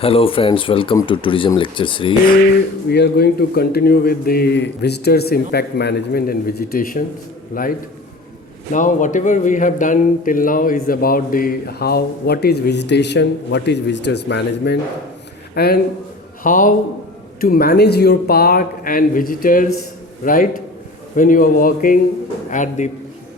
Hello friends, welcome to Tourism Lecture Series. Today we are going to continue with the visitors impact management and vegetation, right? Now whatever we have done till now is about what is vegetation, what is visitors management, and how to manage your park and visitors, right? When you are working at the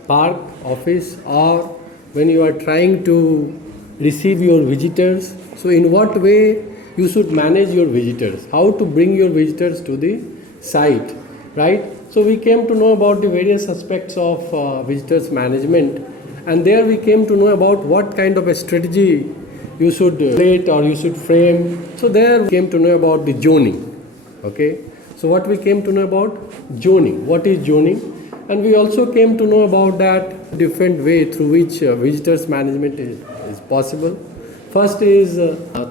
park office or when you are trying to receive your visitors. So in what way you should manage your visitors, how to bring your visitors to the site, right? So we came to know about the various aspects of visitors management, and there we came to know about what kind of a strategy you should create or you should frame. So there we came to know about the zoning, okay? So what we came to know about zoning, what is zoning, and we also came to know about that different way through which visitors management is possible. First is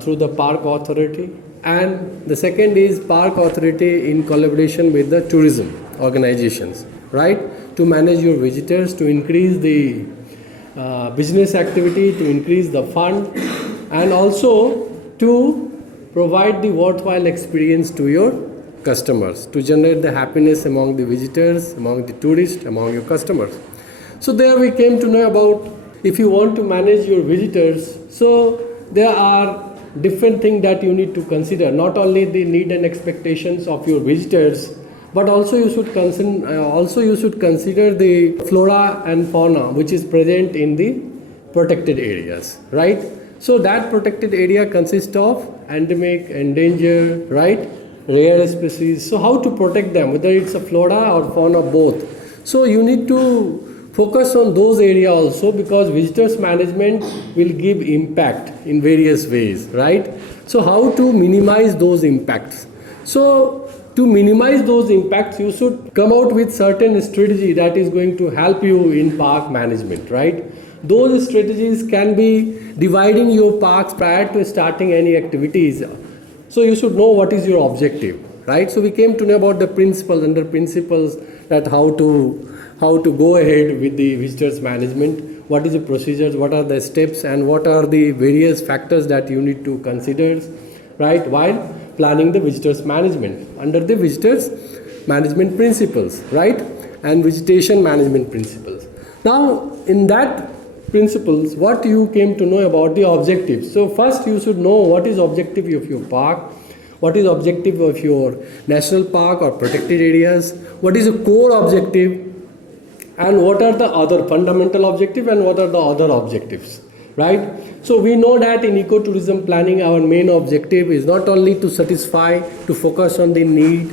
through the park authority, and the second is park authority in collaboration with the tourism organizations, right? To manage your visitors, to increase the business activity, to increase the fund, and also to provide the worthwhile experience to your customers, to generate the happiness among the visitors, among the tourists, among your customers. So there we came to know about if you want to manage your visitors, so there are different things that you need to consider, not only the need and expectations of your visitors, but also you should consider the flora and fauna which is present in the protected areas, right? So that protected area consists of endemic, endangered, right, rare species. So how to protect them, whether it's a flora or fauna, both. So you need to focus on those areas also, because visitors management will give impact in various ways, right? So how to minimize those impacts? So to minimize those impacts, you should come out with certain strategy that is going to help you in park management, right? Those strategies can be dividing your parks prior to starting any activities. So you should know what is your objective, right? So we came to know about the principles that how to go ahead with the visitors management, what is the procedures, what are the steps, and what are the various factors that you need to consider, right, while planning the visitors management under the visitors management principles, right, and vegetation management principles. Now in that principles, what you came to know about the objectives. So first you should know what is objective of your park, what is objective of your national park or protected areas, what is the core objective, and what are the other fundamental objective and what are the other objectives, right? So we know that in ecotourism planning, our main objective is not only to focus on the need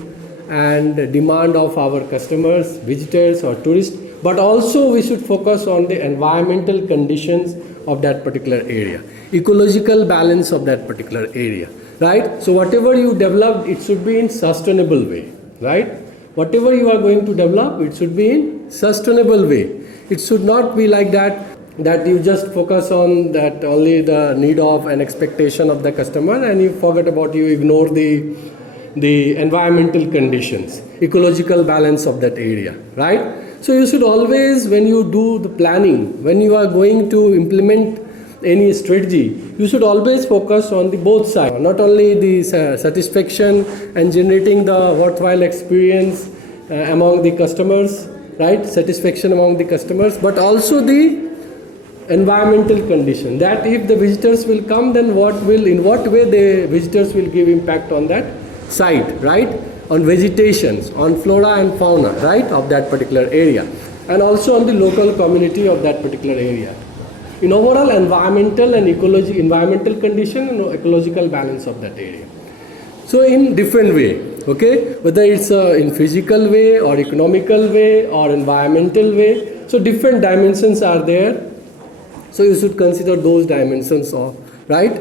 and demand of our customers, visitors or tourists, but also we should focus on the environmental conditions of that particular area, ecological balance of that particular area, right? So whatever you develop, it should be in sustainable way, right? Whatever you are going to develop, it should be in sustainable way. It should not be like that you just focus on that only the need of and expectation of the customer, and you ignore the environmental conditions, ecological balance of that area, right? So you should always, when you do the planning, when you are going to implement any strategy, you should always focus on the both sides, not only the satisfaction and generating the worthwhile experience among the customers, right, satisfaction among the customers, but also the environmental condition, that if the visitors will come, then in what way the visitors will give impact on that site, right, on vegetations, on flora and fauna, right, of that particular area, and also on the local community of that particular area. In overall environmental condition and ecological balance of that area. So in different way, okay, whether it's in physical way or economical way or environmental way, so different dimensions are there. So you should consider those dimensions right,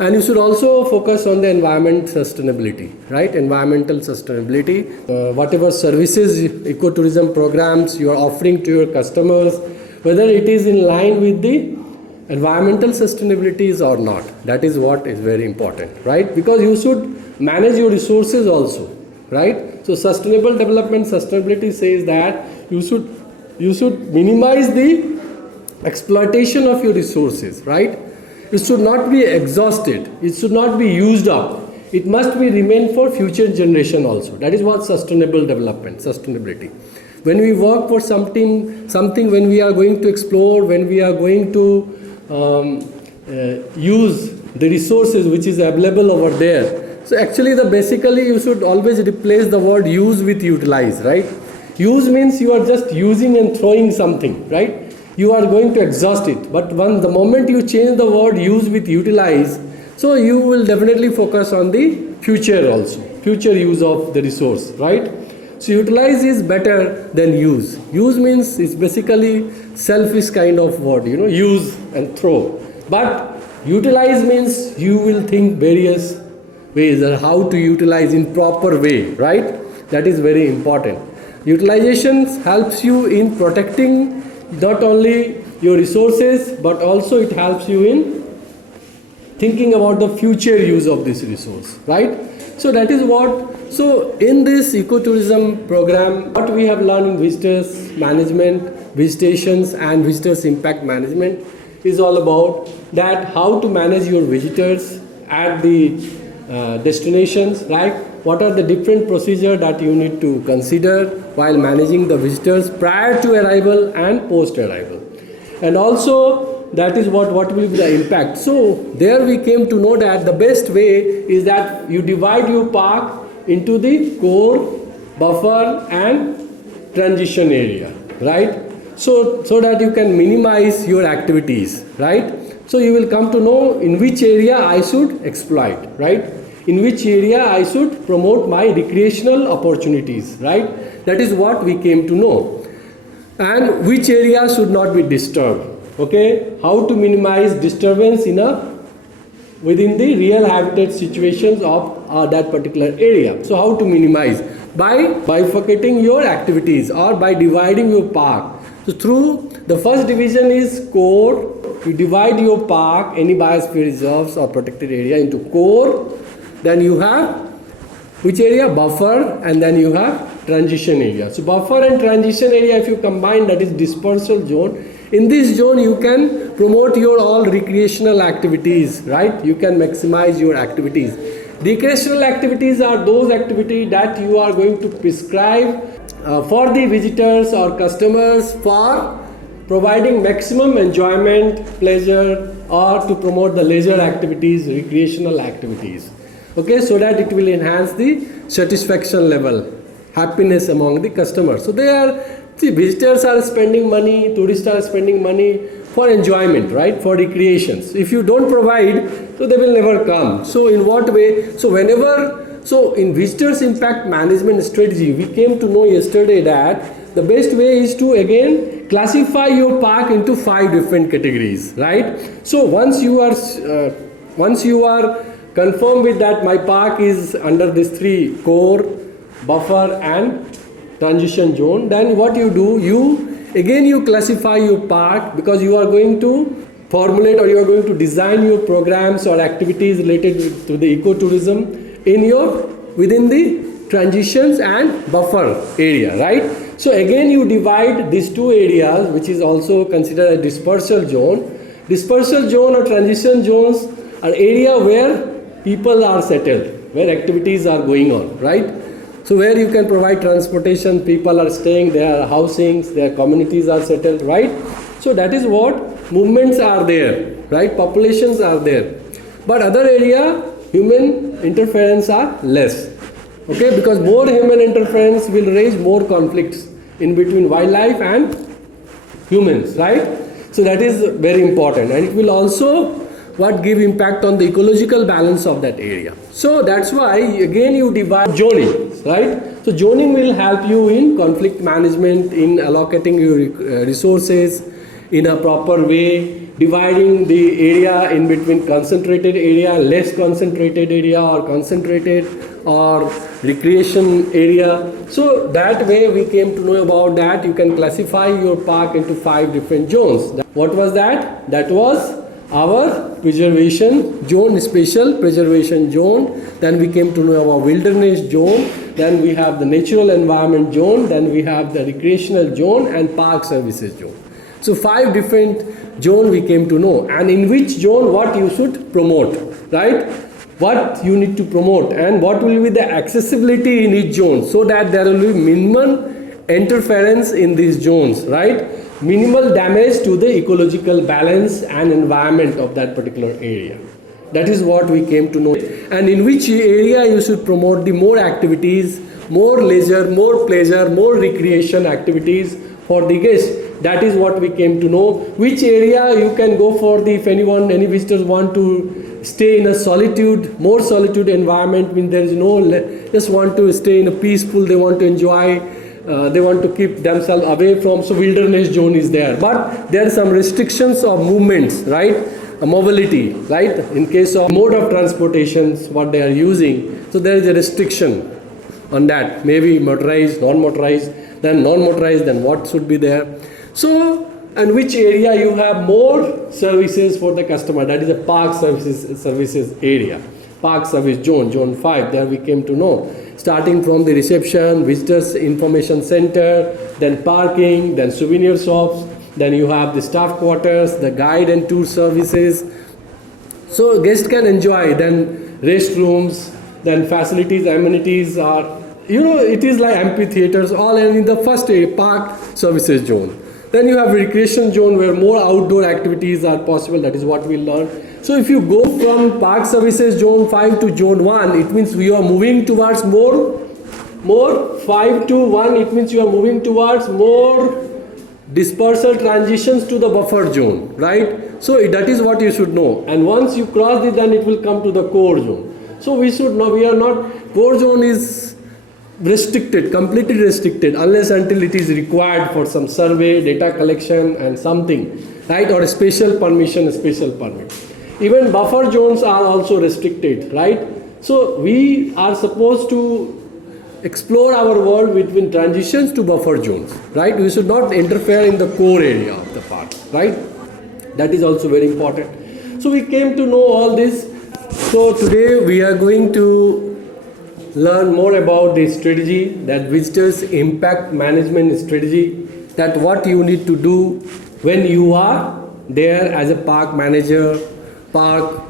and you should also focus on the environment sustainability, right, environmental sustainability, whatever services, ecotourism programs you are offering to your customers, whether it is in line with the environmental sustainabilities or not. That is what is very important, right? Because you should manage your resources also, right? So sustainable development, sustainability says that you should minimize the exploitation of your resources, right? It should not be exhausted. It should not be used up. It must be remain for future generation also. That is what sustainable development, sustainability. When we work for something when we are going to explore, when we are going to use the resources which is available over there. So actually basically you should always replace the word use with utilize, right? Use means you are just using and throwing something, right? You are going to exhaust it. But the moment you change the word use with utilize, so you will definitely focus on the future also, future use of the resource, right? So utilize is better than use. Use means it's basically selfish kind of word, use and throw. But utilize means you will think various ways or how to utilize in proper way, right? That is very important. Utilization helps you in protecting not only your resources, but also it helps you in thinking about the future use of this resource, right? So that is so in this ecotourism program, what we have learned in visitors management, visitations and visitors impact management is all about that how to manage your visitors at the destinations, right? What are the different procedures that you need to consider while managing the visitors prior to arrival and post arrival. And also that is what will be the impact. So there we came to know that the best way is that you divide your park into the core, buffer and transition area, right? So that you can minimize your activities, right? So you will come to know in which area I should exploit, right? In which area I should promote my recreational opportunities, right? That is what we came to know. And which area should not be disturbed, okay? How to minimize disturbance within the real habitat situations of that particular area. So how to minimize? By bifurcating your activities or by dividing your park. So through the first division is core. You divide your park, any biosphere reserves or protected area into core. Then you have which area? Buffer, and then you have transition area. So buffer and transition area, if you combine, that is dispersal zone. In this zone you can promote your all recreational activities, right? You can maximize your activities. Recreational activities are those activities that you are going to prescribe for the visitors or customers for providing maximum enjoyment, pleasure, or to promote the leisure activities, recreational activities. Okay, so that it will enhance the satisfaction level, happiness among the customers. So visitors are spending money, tourists are spending money for enjoyment, right? For recreations. If you don't provide, so they will never come. So in what way? So in visitors impact management strategy, we came to know yesterday that the best way is to again classify your park into 5 different categories, right? So once you are confirmed with that my park is under these 3 core, buffer and transition zone, then what you do, you classify your park because you are going to formulate or you are going to design your programs or activities related to the ecotourism within the transitions and buffer area, right? So again you divide these 2 areas, which is also considered a dispersal zone. Dispersal zone or transition zones are area where people are settled, where activities are going on, right? So where you can provide transportation, people are staying, there are housings, their communities are settled, right? So that is what movements are there, right? Populations are there. But other area, human interference are less, okay? Because more human interference will raise more conflicts in between wildlife and humans, right? So that is very important, and it will also give impact on the ecological balance of that area. So that's why again you divide zoning, right? So zoning will help you in conflict management, in allocating your resources in a proper way, dividing the area in between concentrated area, less concentrated area, or concentrated or recreation area. So that way we came to know about that you can classify your park into 5 different zones. What was that? That was our preservation zone, special preservation zone. Then we came to know about wilderness zone. Then we have the natural environment zone. Then we have the recreational zone and park services zone. So 5 different zone we came to know, and in which zone what you should promote, right? What you need to promote and what will be the accessibility in each zone, so that there will be minimal interference in these zones, right? Minimal damage to the ecological balance and environment of that particular area. That is what we came to know. And in which area you should promote the more activities, more leisure, more pleasure, more recreation activities for the guests. That is what we came to know. Which area you can go for the, if any visitors want to stay in a solitude, more solitude environment, when there is no, just want to stay in a peaceful, they want to enjoy, they want to keep themselves away from, so wilderness zone is there. But there are some restrictions of movements, right? Mobility, right? In case of mode of transportations, what they are using. So there is a restriction on that. Maybe motorized, non-motorized, then non-motorized, then what should be there. So, and which area you have more services for the customer, that is a park services area. Park service zone, zone 5, there we came to know. Starting from the reception, visitors information center, then parking, then souvenir shops, then you have the staff quarters, the guide and tour services. So guests can enjoy, then restrooms, then facilities, amenities are, it is like amphitheaters, all in the first park services zone. Then you have recreation zone where more outdoor activities are possible, that is what we learn. So if you go from park services zone 5 to zone 1, it means we are moving towards more 5 to 1, it means you are moving towards more dispersal transitions to the buffer zone, right? So that is what you should know. And once you cross it, then it will come to the core zone. So we should know, we are not, core zone is restricted, completely restricted, unless until it is required for some survey, data collection and something, right? Or a special permission, a special permit. Even buffer zones are also restricted, right? So we are supposed to explore our world between transitions to buffer zones, right? We should not interfere in the core area of the park, right? That is also very important. So we came to know all this. So today we are going to learn more about the strategy, that visitors impact management strategy, that what you need to do when you are there as a park manager, park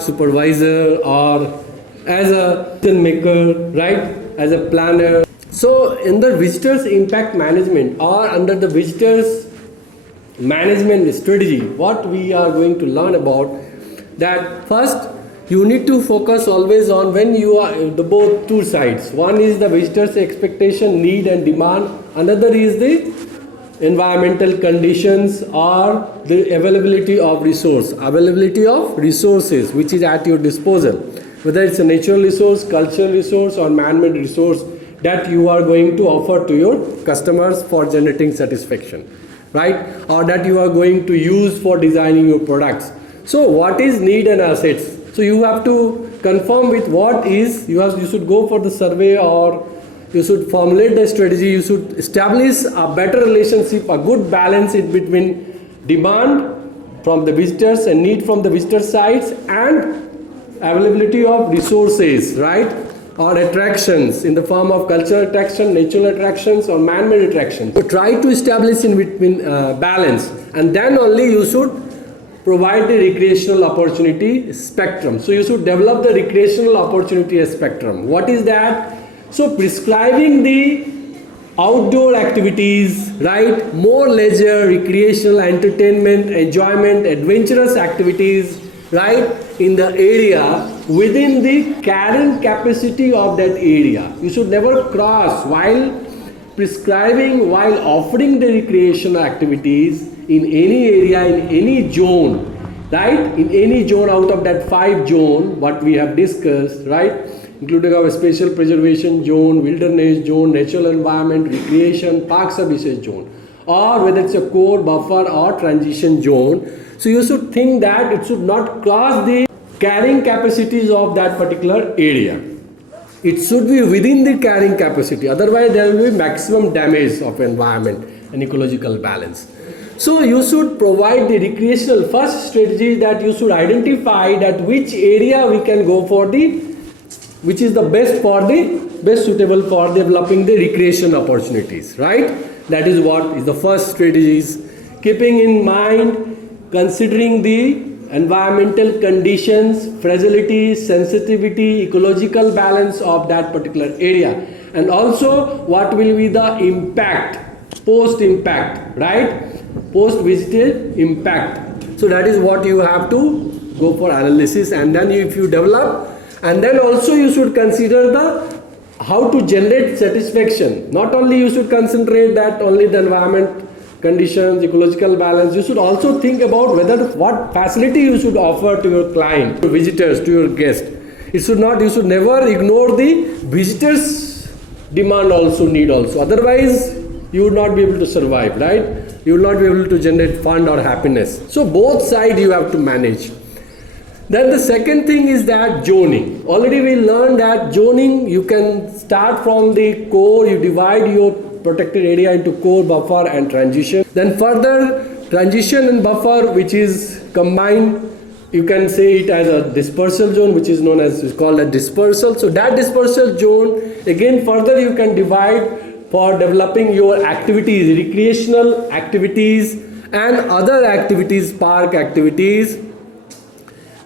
supervisor, or as a decision maker, right, as a planner. So in the visitors impact management or under the visitors management strategy, what we are going to learn about, that first you need to focus always on when you are the both two sides. One is the visitors expectation, need and demand, another is the environmental conditions or the availability of resources which is at your disposal, whether it's a natural resource, cultural resource or man-made resource that you are going to offer to your customers for generating satisfaction, right? Or that you are going to use for designing your products. So what is need and assets? So you have to confirm with what is, you should go for the survey, or you should formulate the strategy, you should establish a better relationship, a good balance in between demand from the visitors and need from the visitor sides and availability of resources, right? Or attractions in the form of cultural attraction, natural attractions or man-made attractions. So try to establish in between balance, and then only you should provide the recreational opportunity spectrum. So you should develop the recreational opportunity spectrum. What is that? So prescribing the outdoor activities, right? More leisure, recreational, entertainment, enjoyment, adventurous activities, right? In the area within the carrying capacity of that area. You should never cross while prescribing, while offering the recreational activities in any area, in any zone, right? In any zone out of that 5 zone, what we have discussed, right? Including our special preservation zone, wilderness zone, natural environment, recreation, park services zone, or whether it's a core, buffer or transition zone. So you should think that it should not cross the carrying capacities of that particular area. It should be within the carrying capacity, otherwise there will be maximum damage of environment and ecological balance. So you should provide the recreational first strategy, that you should identify that which area we can go for which is the best suitable for developing the recreation opportunities, right? That is what is the first strategies. keeping in mind, considering the environmental conditions, fragility, sensitivity, ecological balance of that particular area, and also what will be the impact, post impact, right? Post visited impact. So that is what you have to go for analysis, and then if you develop, and then also you should consider the how to generate satisfaction. Not only you should concentrate that only the environment conditions, ecological balance, you should also think about whether what facility you should offer to your client, to visitors, to your guest. It should not, you should never ignore the visitors demand also, need also, otherwise you would not be able to survive, right? You will not be able to generate fun or happiness. So both sides you have to manage. Then the second thing is that zoning. Already we learned that zoning, you can start from the core, you divide your protected area into core, buffer and transition. Then further transition and buffer, which is combined, you can say it as a dispersal zone, which is known as, is called a dispersal. So that dispersal zone, again further you can divide for developing your activities, recreational activities and other activities, park activities.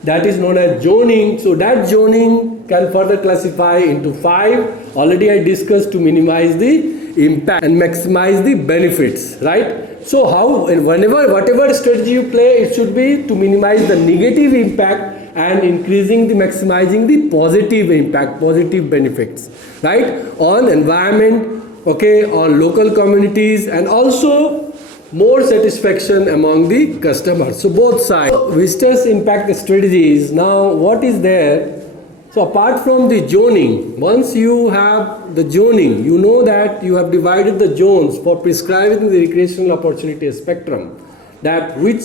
That is known as zoning. So that zoning can further classify into 5. Already I discussed, to minimize the impact and maximize the benefits, right? So how, whenever, whatever strategy you play, it should be to minimize the negative impact and increasing the, maximizing the positive impact, positive benefits, right? On environment, okay, on local communities, and also more satisfaction among the customers. So both sides. So visitors impact strategies. Now what is there? So apart from the zoning, once you have the zoning, you know that you have divided the zones for prescribing the recreational opportunity spectrum, that which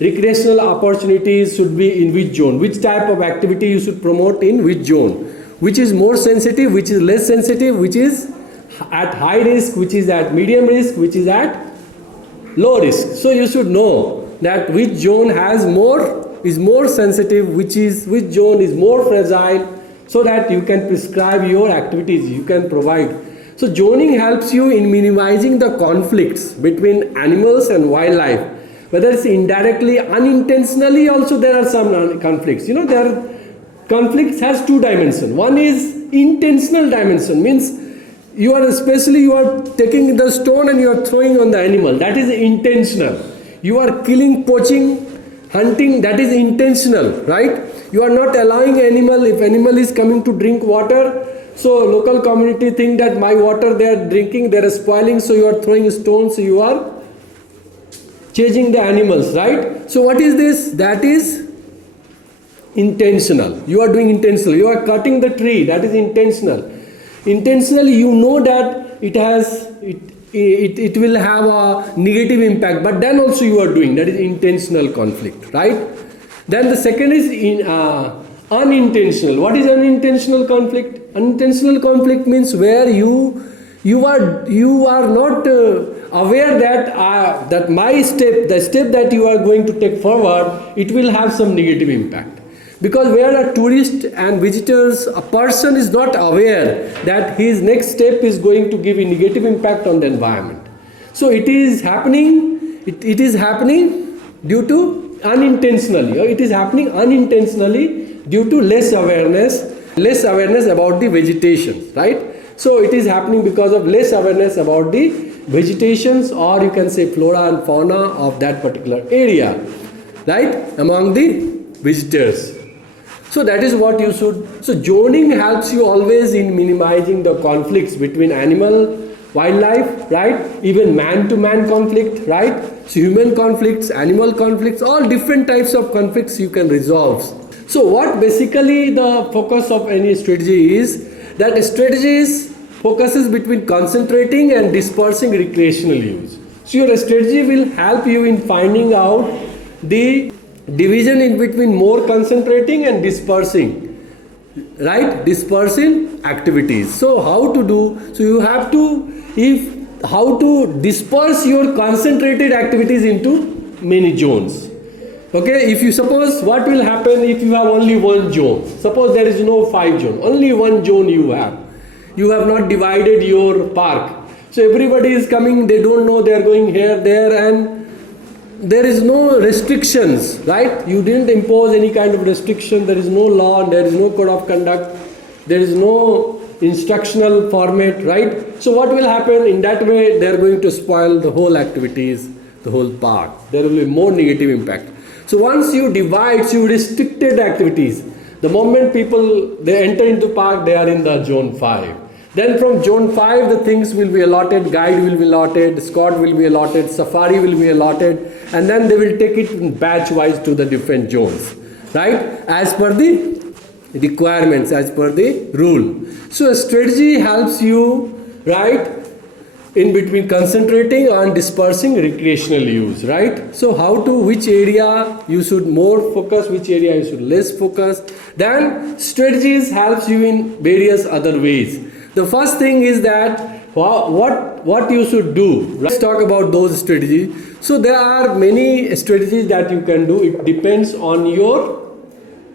recreational opportunities should be in which zone, which type of activity you should promote in which zone, which is more sensitive, which is less sensitive, which is at high risk, which is at medium risk, which is at low risk. So you should know that which zone has more, is more sensitive, which zone is more fragile, so that you can prescribe your activities, you can provide. So zoning helps you in minimizing the conflicts between animals and wildlife, whether it's indirectly, unintentionally also there are some conflicts. You know, there are conflicts has 2 dimensions. One is intentional dimension, means you are taking the stone and you are throwing on the animal, that is intentional. You are killing, poaching, hunting, that is intentional, right? You are not allowing animal, if animal is coming to drink water, so local community think that my water they are drinking, they are spoiling, so you are throwing stones, so you are chasing the animals, right? So what is this? That is intentional. You are doing intentional. You are cutting the tree, that is intentional. Intentionally you know that it will have a negative impact, but then also you are doing, that is intentional conflict, right? Then the second is unintentional. What is unintentional conflict? Unintentional conflict means where you are not aware that that my step, the step that you are going to take forward, it will have some negative impact. Because where a tourist and visitors, a person is not aware that his next step is going to give a negative impact on the environment. So it is happening, it is happening due to unintentionally, or it is happening unintentionally due to less awareness about the vegetation, right? So it is happening because of less awareness about the vegetations, or you can say flora and fauna of that particular area, right, among the visitors. So that is what you should. So zoning helps you always in minimizing the conflicts between animal, wildlife, right? Even man-to-man conflict, right? So human conflicts, animal conflicts, all different types of conflicts you can resolve. So what basically the focus of any strategy is, that strategies focuses between concentrating and dispersing recreational use. So your strategy will help you in finding out the division in between more concentrating and dispersing, right? Dispersing activities. So how to do? So you have to, how to disperse your concentrated activities into many zones. Okay, if you suppose, what will happen if you have only one zone? Suppose there is no 5 zone, only one zone you have. You have not divided your park. So everybody is coming, they don't know, they are going here, there, and there is no restrictions, right? You didn't impose any kind of restriction. There is no law, there is no code of conduct, there is no instructional format, right? So what will happen in that way? They are going to spoil the whole activities, the whole park. There will be more negative impact. So once you divide, you restricted activities. The moment people they enter into park, they are in the zone 5. Then from zone 5, the things will be allotted, guide will be allotted, scout will be allotted, safari will be allotted, and then they will take it batch wise to the different zones, right? As per the requirements, as per the rule. So a strategy helps you, right, in between concentrating on dispersing recreational use, right? So how to, which area you should more focus, which area you should less focus. Then strategies helps you in various other ways. The first thing is that what you should do. Let's talk about those strategies. So there are many strategies that you can do. It depends on your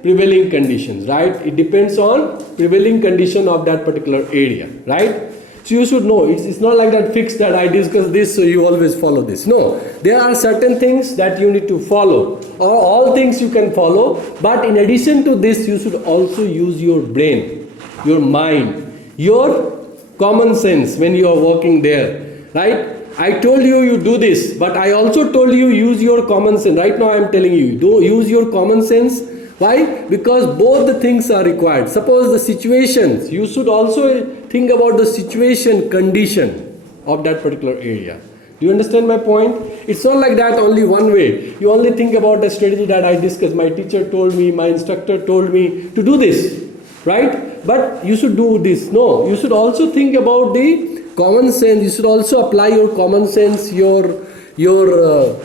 prevailing conditions, right? It depends on prevailing condition of that particular area, right? So you should know, it's not like that fixed that I discuss this so you always follow this. No, there are certain things that you need to follow, or all things you can follow, but in addition to this you should also use your brain, your mind, your common sense when you are working there, right? I told you you do this, but I also told you use your common sense. Right now I am telling you, do use your common sense. Why? Because both the things are required. Suppose the situations, you should also think about the situation, condition of that particular area. Do you understand my point? It's not like that only one way. You only think about the strategy that I discussed. My teacher told me, my instructor told me to do this, right? But you should do this. No, you should also think about the common sense. You should also apply your common sense, your local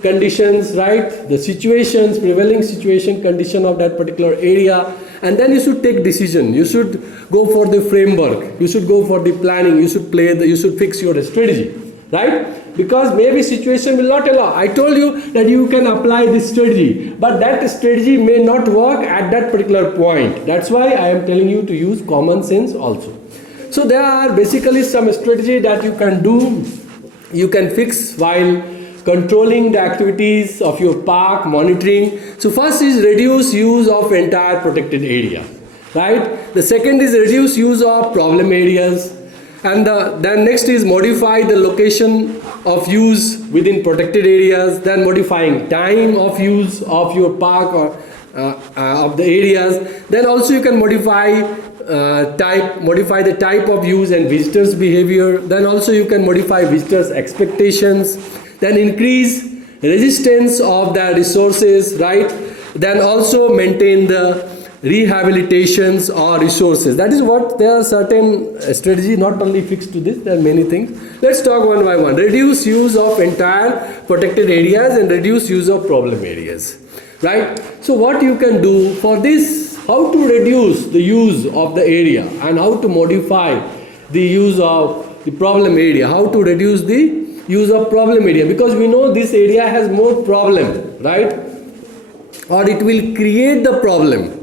conditions, right? The situations, prevailing situation, condition of that particular area, and then you should take decision. You should go for the framework. You should go for the planning. You should fix your strategy, right? Because maybe situation will not allow. I told you that you can apply this strategy, but that strategy may not work at that particular point. That's why I am telling you to use common sense also. So there are basically some strategy that you can do, you can fix while controlling the activities of your park, monitoring. So first is reduce use of entire protected area, right? The second is reduce use of problem areas, and then next is modify the location of use within protected areas, then modifying time of use of your park or of the areas. Then also you can modify the type of use and visitors behavior. Then also you can modify visitors expectations. Then increase resistance of the resources, right? Then also maintain the rehabilitations or resources. That is what there are certain strategies, not only fixed to this, there are many things. Let's talk one by one. Reduce use of entire protected areas and reduce use of problem areas, right? So what you can do for this, how to reduce the use of the area and how to modify the use of the problem area, how to reduce the use of problem area, because we know this area has more problem, right? Or it will create the problem.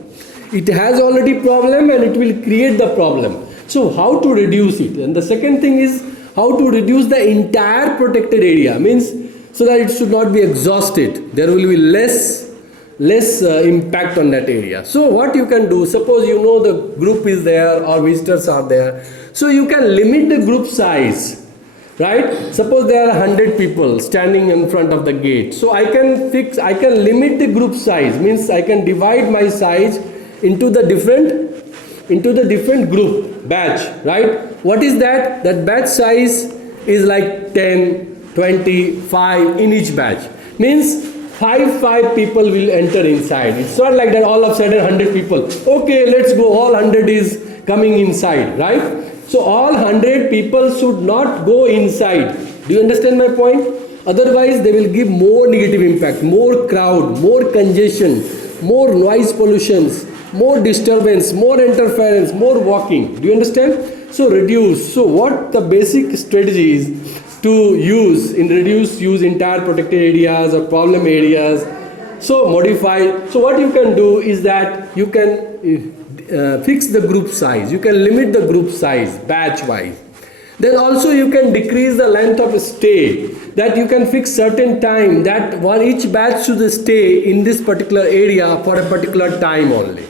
It has already problem and it will create the problem. So how to reduce it? And the second thing is how to reduce the entire protected area, means so that it should not be exhausted. There will be less impact on that area. So what you can do, suppose you know the group is there or visitors are there, so you can limit the group size. Right? Suppose there are 100 people standing in front of the gate. So I can limit the group size, means I can divide my size into the different group, batch, right? What is that? That batch size is like 10, 20, 5 in each batch. Means 5 people will enter inside. It's not like that all of a sudden 100 people. Okay, let's go, all 100 is coming inside, right? So all 100 people should not go inside. Do you understand my point? Otherwise they will give more negative impact, more crowd, more congestion, more noise pollutions, more disturbance, more interference, more walking. Do you understand? So reduce. So what the basic strategy is to use entire protected areas or problem areas. So modify. So what you can do is that you can fix the group size. You can limit the group size batch wise. Then also you can decrease the length of stay. that you can fix certain time that each batch should stay in this particular area for a particular time only.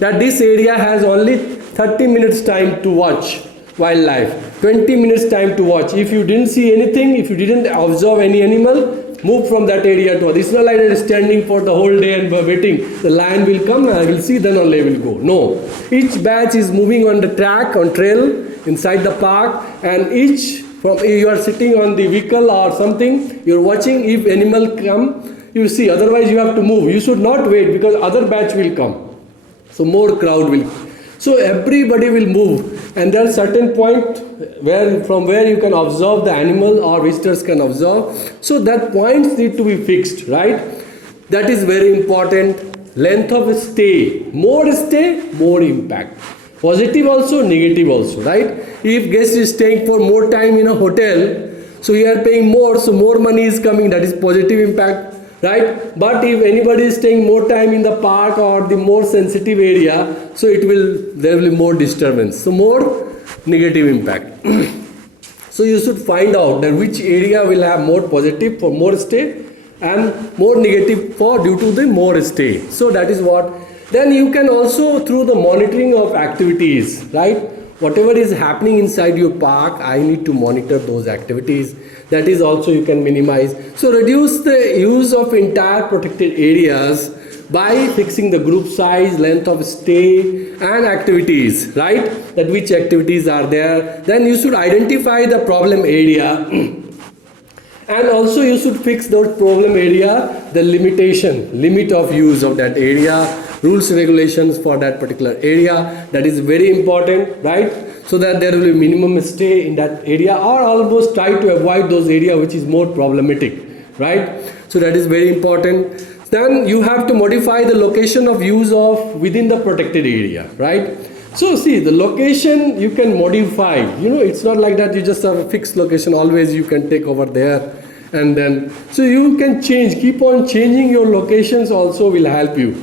That this area has only 30 minutes time to watch wildlife, 20 minutes time to watch. If you didn't see anything, if you didn't observe any animal, move from that area to other. It's not like that standing for the whole day and waiting. The lion will come, I will see, then only I will go. No. Each batch is moving on the track, on trail, inside the park, and you are sitting on the vehicle or something, you're watching. If animal come, you see. Otherwise you have to move. You should not wait because other batch will come. So more crowd will. So everybody will move, and there are certain point from where you can observe the animal or visitors can observe. So that points need to be fixed, right? That is very important. Length of stay, more impact. Positive also, negative also, right? If guest is staying for more time in a hotel, so you are paying more, so more money is coming. That is positive impact. Right? But if anybody is staying more time in the park or the more sensitive area, so there will be more disturbance. So more negative impact. So you should find out that which area will have more positive for more stay and more negative for due to the more stay. So that is what. Then you can also, through the monitoring of activities, right? Whatever is happening inside your park, I need to monitor those activities. That is also you can minimize. So reduce the use of entire protected areas by fixing the group size, length of stay and activities, right? That which activities are there. Then you should identify the problem area and also you should fix those problem area, the limit of use of that area, rules, regulations for that particular area. That is very important, right? So that there will be minimum stay in that area, or almost try to avoid those areas which is more problematic, right? So that is very important. Then you have to modify the location of use of within the protected area, right? So see, the location you can modify. It's not like that you just have a fixed location, always you can take over there, and then so you can change, keep on changing your locations also will help you,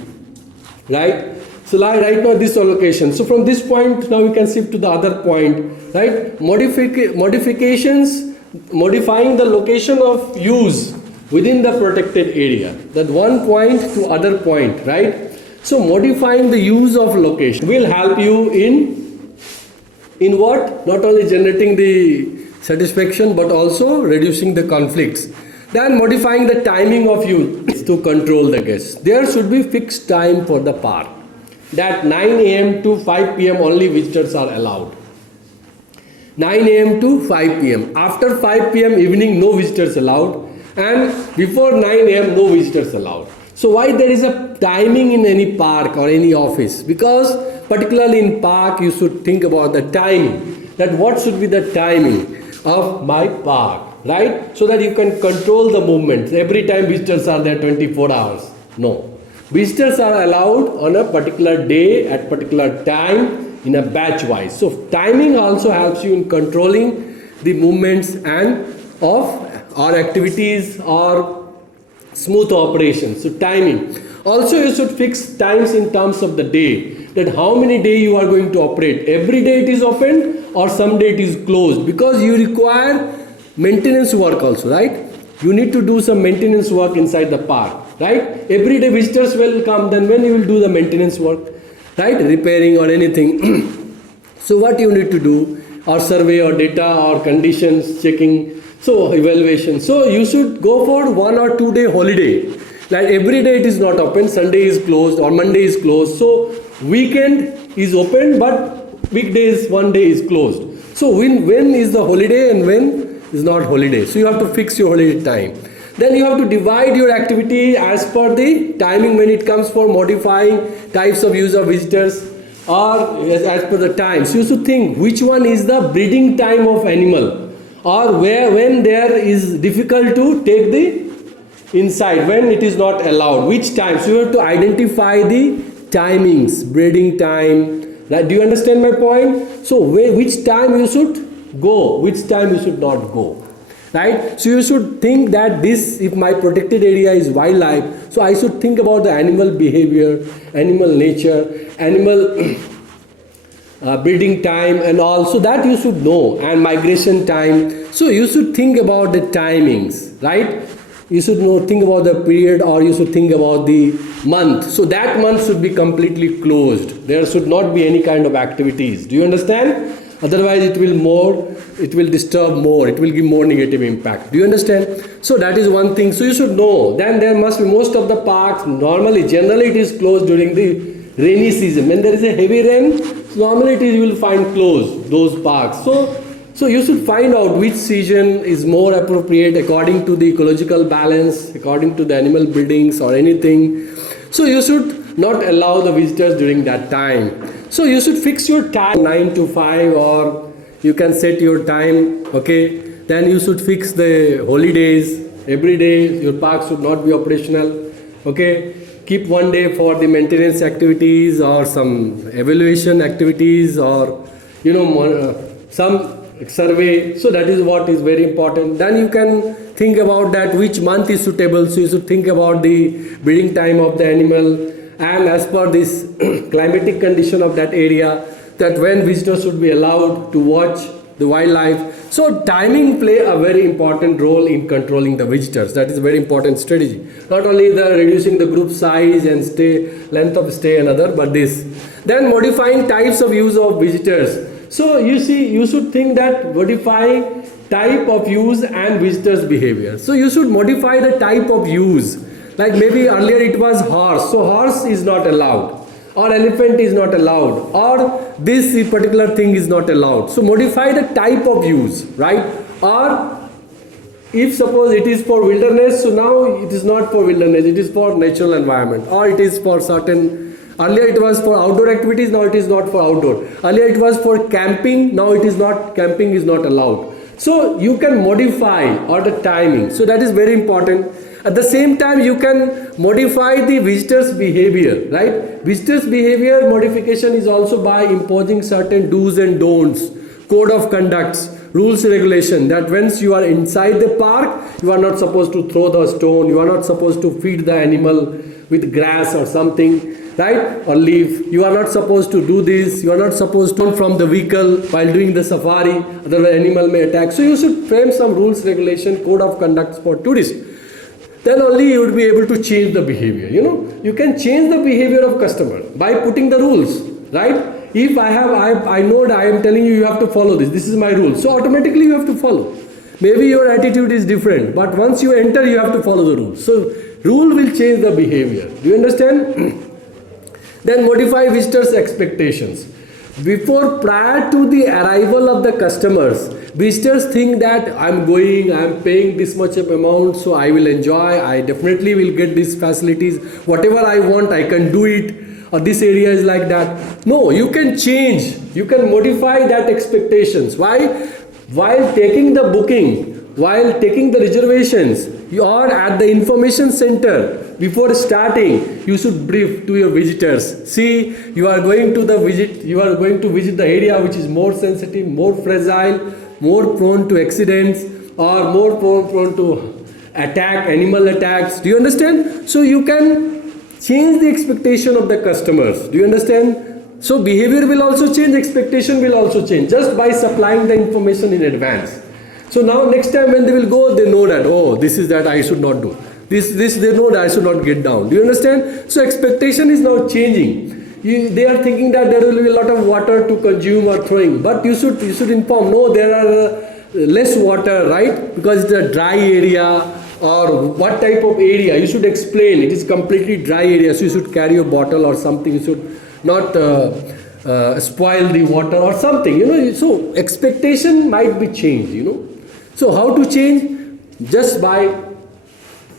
right? So like right now this location. So from this point now we can shift to the other point, right? Modifications, modifying the location of use within the protected area. That one point to other point, right? So modifying the use of location will help you in what? Not only generating the satisfaction but also reducing the conflicts. Then modifying the timing of use to control the guests. There should be fixed time for the park. That 9 a.m. to 5 p.m. only visitors are allowed. 9 a.m. to 5 p.m. After 5 p.m. evening, no visitors allowed. And before 9 a.m. no visitors allowed. So why there is a timing in any park or any office? Because particularly in park you should think about the timing. That what should be the timing of my park, right? So that you can control the movements. Every time visitors are there 24 hours. No. Visitors are allowed on a particular day at particular time in a batch wise. So timing also helps you in controlling the movements and of or activities or smooth operations. So timing. Also you should fix times in terms of the day. That how many days you are going to operate. Every day it is open or some day it is closed. Because you require maintenance work also, right? You need to do some maintenance work inside the park. Right? Every day visitors will come, then when you will do the maintenance work, right? Repairing or anything. So what you need to do, or survey or data or conditions checking, so evaluation. So you should go for 1 or 2 day holiday. Like every day it is not open, Sunday is closed or Monday is closed. So weekend is open but weekdays one day is closed. So when is the holiday and when is not holiday. So you have to fix your holiday time. Then you have to divide your activity as per the timing when it comes for modifying types of use of visitors or as per the time. So you should think which one is the breeding time of animal or when there is difficult to take the inside, when it is not allowed, which time. So you have to identify the timings, breeding time. Right? Do you understand my point? So which time you should go, which time you should not go. Right? So you should think that if my protected area is wildlife, so I should think about the animal behavior, animal nature, animal breeding time and all. So that you should know, and migration time. So you should think about the timings, right? You should think about the period, or you should think about the month. So that month should be completely closed. There should not be any kind of activities. Do you understand? Otherwise it will disturb more, it will give more negative impact. Do you understand? So that is one thing. So you should know. Then there must be most of the parks, generally it is closed during the rainy season. When there is a heavy rain, normally you will find closed those parks. So you should find out which season is more appropriate according to the ecological balance, according to the animal breedings or anything. So you should not allow the visitors during that time. So you should fix your time 9 to 5, or you can set your time, okay? Then you should fix the holidays. Every day your park should not be operational, okay? Keep one day for the maintenance activities or some evaluation activities, or some survey. So that is what is very important. Then you can think about that which month is suitable. So you should think about the breeding time of the animal, and as per this climatic condition of that area, that when visitors should be allowed to watch the wildlife. So timing play a very important role in controlling the visitors. That is a very important strategy. Not only the reducing the group size and length of stay and other, but this. Then modifying types of use of visitors. So you should think that modify type of use and visitors behavior. So you should modify the type of use. Like maybe earlier it was horse, so horse is not allowed, or elephant is not allowed, or this particular thing is not allowed. So modify the type of use, right? Or if suppose it is for wilderness, so now it is not for wilderness, it is for natural environment, or it is for certain. Earlier it was for outdoor activities, now it is not for outdoor. Earlier it was for camping, now it is not, camping is not allowed. So you can modify or the timing. So that is very important. At the same time, you can modify the visitors' behavior, right? Visitors' behavior modification is also by imposing certain do's and don'ts, code of conducts, rules, regulation, that once you are inside the park, you are not supposed to throw the stone, you are not supposed to feed the animal with grass or something, right? Or leaf. You are not supposed to do this, you are not supposed to from the vehicle while doing the safari, otherwise animal may attack. So you should frame some rules, regulation, code of conducts for tourists. Then only you would be able to change the behavior. You can change the behavior of customer by putting the rules, right? If I know that I am telling you have to follow this is my rule, so automatically you have to follow. Maybe your attitude is different, but once you enter, you have to follow the rules. So rule will change the behavior. Do you understand? Then modify visitors' expectations. Prior to the arrival of the customers, visitors think that I'm paying this much of amount, so I will enjoy, I definitely will get these facilities, whatever I want I can do it, or this area is like that. No, you can change, you can modify that expectations. Why? While taking the booking, while taking the reservations, you are at the information center. Before starting, you should brief to your visitors. See, you are going to visit the area which is more sensitive, more fragile, more prone to accidents, or more prone to animal attacks. Do you understand? So you can change the expectation of the customers. Do you understand? So behavior will also change, expectation will also change, just by supplying the information in advance. So now next time when they will go, they know that, oh, this is that I should not do. This they know that I should not get down. Do you understand? So expectation is now changing. They are thinking that there will be a lot of water to consume or throwing, but you should inform, no, there are less water, right? Because it's a dry area, or what type of area. You should explain, it is completely dry area, so you should carry a bottle or something. You should not spoil the water or something, So expectation might be changed, So how to change? Just by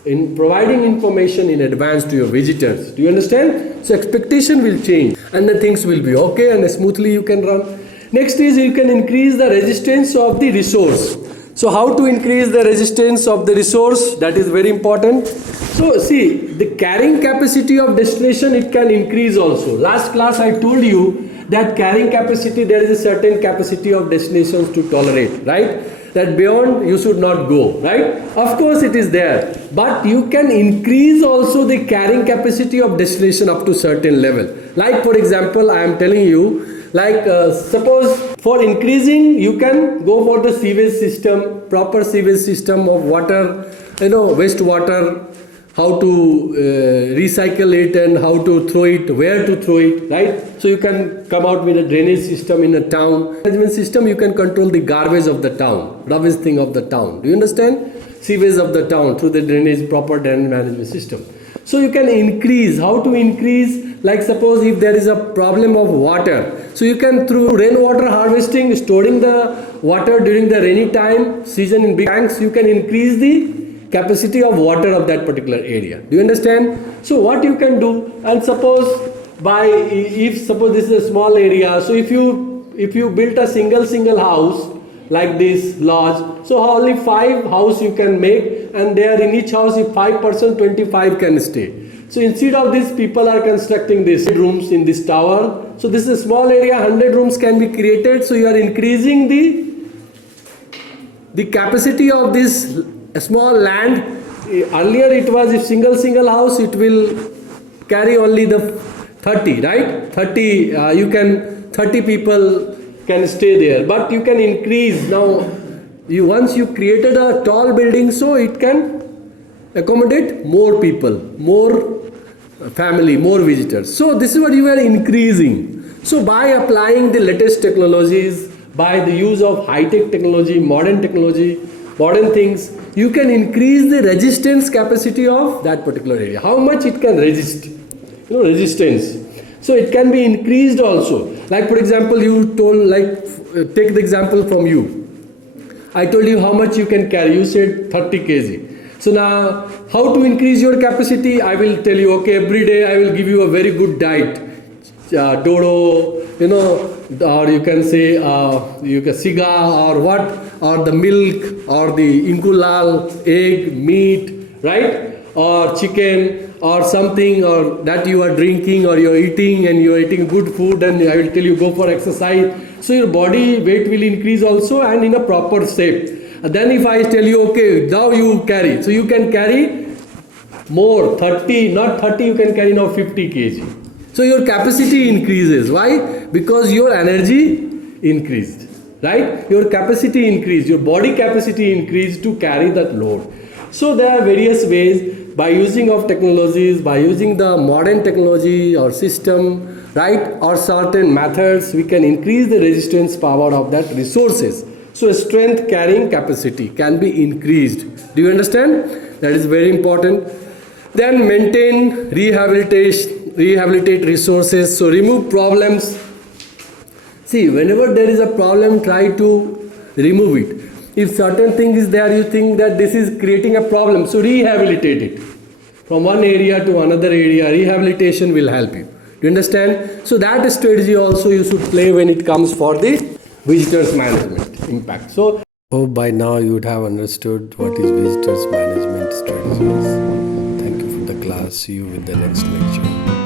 providing information in advance to your visitors. Do you understand? So expectation will change and the things will be okay and smoothly you can run. Next is you can increase the resistance of the resource. So how to increase the resistance of the resource? That is very important. So see, the carrying capacity of destination, it can increase also. Last class I told you that carrying capacity, there is a certain capacity of destinations to tolerate, right? That beyond you should not go, right? Of course it is there, but you can increase also the carrying capacity of destination up to certain level. Like for example, I am telling you, Like suppose for increasing, you can go for the sewage system, proper sewage system of water, wastewater, how to recycle it and how to throw it, where to throw it, right? So you can come out with a drainage system in a town. Management system, you can control the garbage of the town, rubbish thing of the town. Do you understand? Sewage of the town through the drainage, proper drainage management system. So you can increase. How to increase? Like suppose if there is a problem of water, so you can through rainwater harvesting, storing the water during the rainy time season in big tanks, you can increase the capacity of water of that particular area. Do you understand? So what you can do, and suppose suppose this is a small area, so if you built a single house like this lodge, so only 5 house you can make, and there in each house if 5%, 25 can stay. So instead of this, people are constructing these rooms in this tower. So this is a small area, 100 rooms can be created. So you are increasing the capacity of this small land. Earlier it was if single house, it will carry only the 30, right? 30 people can stay there, but you can increase. Now once you created a tall building, so it can accommodate more people, more family, more visitors. So this is what you are increasing. So by applying the latest technologies, by the use of high-tech technology, modern things, you can increase the resistance capacity of that particular area. How much it can resist, resistance. So it can be increased also. Like for example, you told, take the example from you. I told you how much you can carry. You said 30 kg. So now, how to increase your capacity? I will tell you, okay, every day I will give you a very good diet. Dodo, or you can say, siga or what, or the milk, or the ingulal, egg, meat, right? Or chicken, or something, or that you are drinking, or you are eating, and you are eating good food, and I will tell you go for exercise. So your body weight will increase also, and in a proper shape. And then if I tell you, okay, now you carry. So you can carry more, 30, not 30, you can carry now 50 kg. So your capacity increases. Why? Because your energy increased, right? Your capacity increased, your body capacity increased to carry that load. So there are various ways by using of technologies, by using the modern technology or system, right? Or certain methods, we can increase the resistance power of that resources. So strength carrying capacity can be increased. Do you understand? That is very important. Then maintain, rehabilitate resources. So remove problems. See, whenever there is a problem, try to remove it. If certain thing is there, you think that this is creating a problem, so rehabilitate it. From one area to another area, rehabilitation will help you. Do you understand? So that strategy also you should play when it comes for the visitors management impact. So by now you would have understood what is visitors management strategies. Thank you for the class. See you with the next lecture.